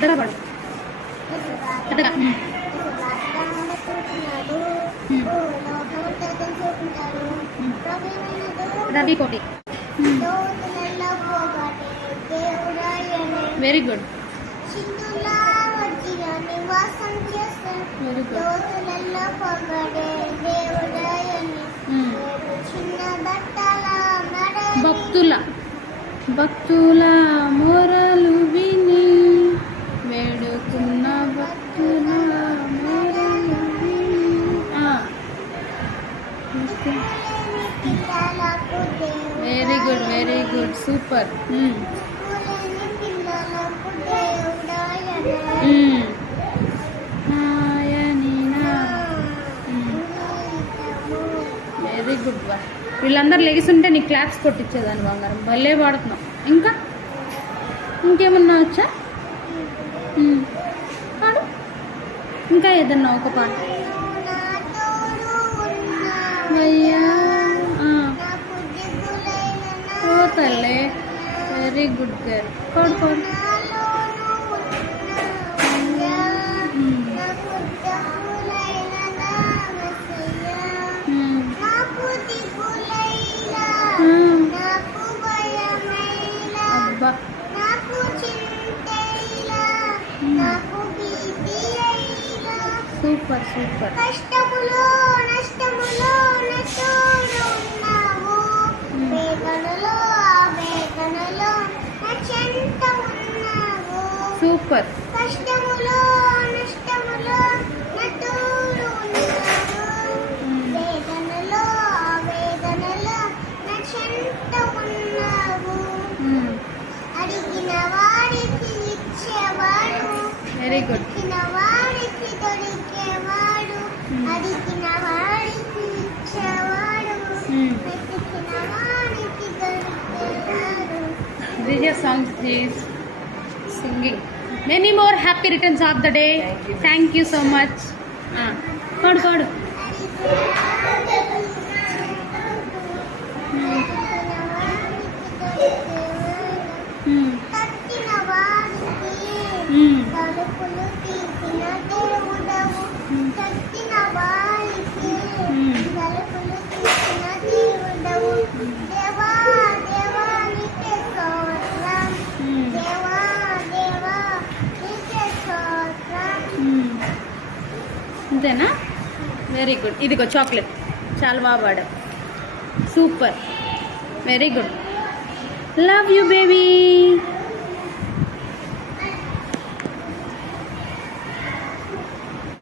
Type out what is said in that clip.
పెద్దగా పడు. పెద్దగా. రవి కోటి. Very good. Very good. భక్తుల మొరలు విని వేడుకున్న భక్తుల మొరలు విని. Very good, very good, super. Very good బా. వీళ్ళందరూ లెగిస్తుంటే నీకు క్లాప్స్ కొట్టించేదాన్ని బంగారం. భలే పాడుతున్నావు. ఇంకేమన్నా వచ్చా? పాడు ఇంకా ఏదన్నా ఒక పాట. అయ్యా ఓ తల్లే. Very good girl. పాడు పాడు. అబ్బా సూపర్ సూపర్. కష్టములో నష్టములో నష్టమున్నావు, వేదనలో వేదనలో నచ్చంత ఉన్నావు. సూపర్. కష్టములో నష్టములో నటూరు ఉన్నావు, వేదనలో వేదనలో నచ్చంత ఉన్నావు. అడిగిన వారికి ఇచ్చేవాడు. Very good. వాడికి దొరికేవాడు, అడిగిన వాడికి ఇచ్చేవాడు, వెతికిన వాడికి దొరికేవాడు. This is song is singing. Many more happy returns of the day. Thank you so much. పాడు పాడు. అంతేనా? Very good. ఇదిగో చాక్లెట్. చాలా బాగా పాడావు. Super. Very good. Love you baby.